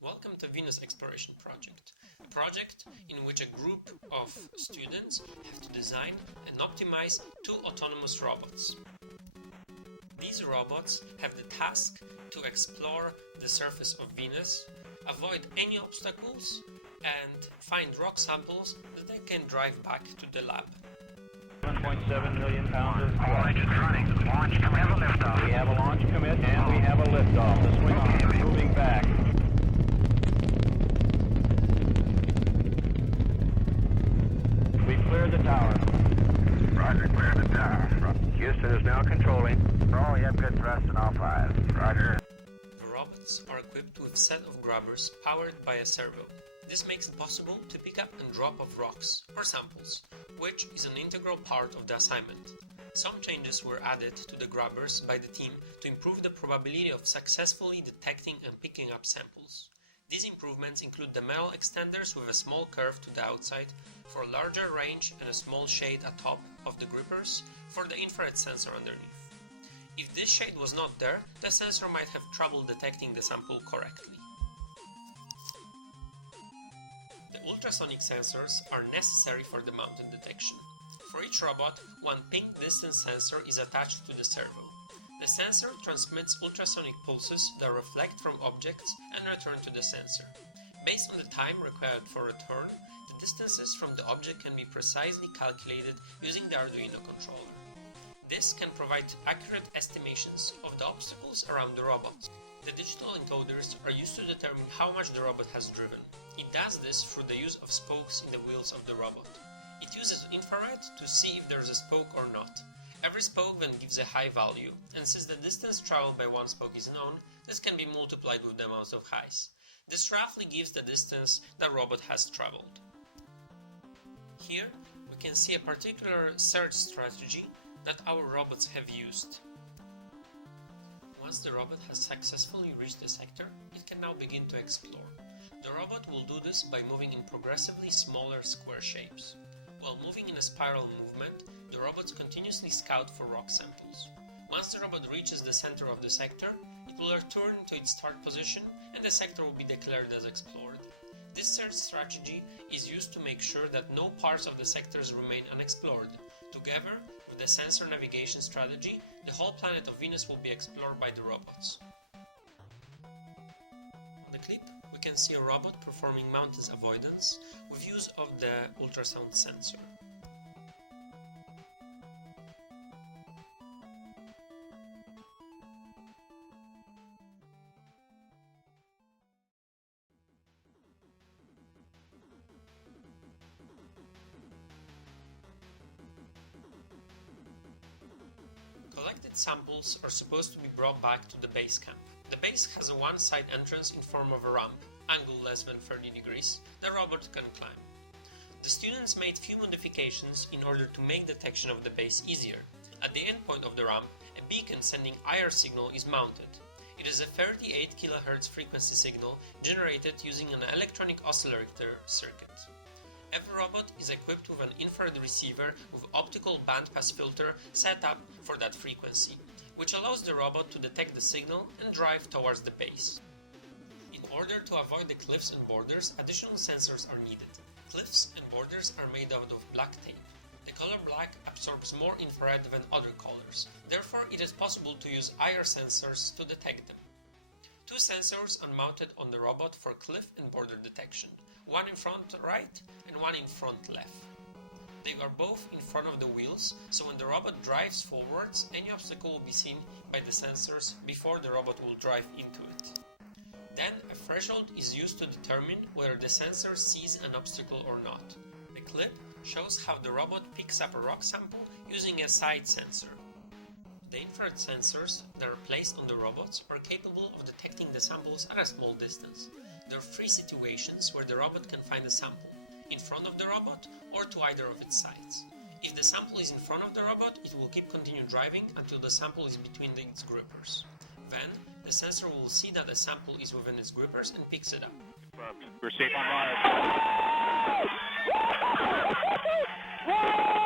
Welcome to Venus Exploration Project, a project in which a group of students have to design and optimize two autonomous robots. These robots have the task to explore the surface of Venus, avoid any obstacles, and find rock samples that they can drive back to the lab. 1.7 million pounds of Launch is running. Launch, can we have a liftoff? We have a launch commit and we have a liftoff. The swing arm is moving back. We cleared the tower. Roger, clear the tower. Houston is now controlling. Oh, you have good thrust in all five. Roger. The robots are equipped with a set of grabbers powered by a servo. This makes it possible to pick up and drop off rocks or samples, which is an integral part of the assignment. Some changes were added to the grabbers by the team to improve the probability of successfully detecting and picking up samples. These improvements include the metal extenders with a small curve to the outside for a larger range and a small shade atop of the grippers for the infrared sensor underneath. If this shade was not there, the sensor might have trouble detecting the sample correctly. The ultrasonic sensors are necessary for the mountain detection. For each robot, one ping distance sensor is attached to the servo. The sensor transmits ultrasonic pulses that reflect from objects and return to the sensor. Based on the time required for return, the distances from the object can be precisely calculated using the Arduino controller. This can provide accurate estimations of the obstacles around the robot. The digital encoders are used to determine how much the robot has driven. It does this through the use of spokes in the wheels of the robot. It uses infrared to see if there's a spoke or not. Every spoke then gives a high value, and since the distance traveled by one spoke is known, this can be multiplied with the amount of highs. This roughly gives the distance the robot has traveled. Here we can see a particular search strategy that our robots have used. Once the robot has successfully reached the sector, it can now begin to explore. The robot will do this by moving in progressively smaller square shapes. While moving in a spiral movement, the robots continuously scout for rock samples. Once the robot reaches the center of the sector, it will return to its start position and the sector will be declared as explored. This search strategy is used to make sure that no parts of the sectors remain unexplored. Together with the sensor navigation strategy, the whole planet of Venus will be explored by the robots. On the clip, we can see a robot performing mountains avoidance with use of the ultrasound sensor. Collected samples are supposed to be brought back to the base camp. The base has a one-side entrance in form of a ramp, angled less than 30 degrees, the robot can climb. The students made few modifications in order to make detection of the base easier. At the end point of the ramp, a beacon sending IR signal is mounted. It is a 38 kHz frequency signal generated using an electronic oscillator circuit. Every robot is equipped with an infrared receiver with optical bandpass filter set up for that frequency, which allows the robot to detect the signal and drive towards the base. In order to avoid the cliffs and borders, additional sensors are needed. Cliffs and borders are made out of black tape. The color black absorbs more infrared than other colors, therefore it is possible to use IR sensors to detect them. Two sensors are mounted on the robot for cliff and border detection, one in front right and one in front left. They are both in front of the wheels, so when the robot drives forwards, any obstacle will be seen by the sensors before the robot will drive into it. Then a threshold is used to determine whether the sensor sees an obstacle or not. The clip shows how the robot picks up a rock sample using a side sensor. The infrared sensors that are placed on the robots are capable of detecting the samples at a small distance. There are three situations where the robot can find a sample: in front of the robot or to either of its sides. If the sample is in front of the robot, it will continue driving until the sample is between its grippers. Then, the sensor will see that the sample is within its grippers and picks it up. We're safe on live.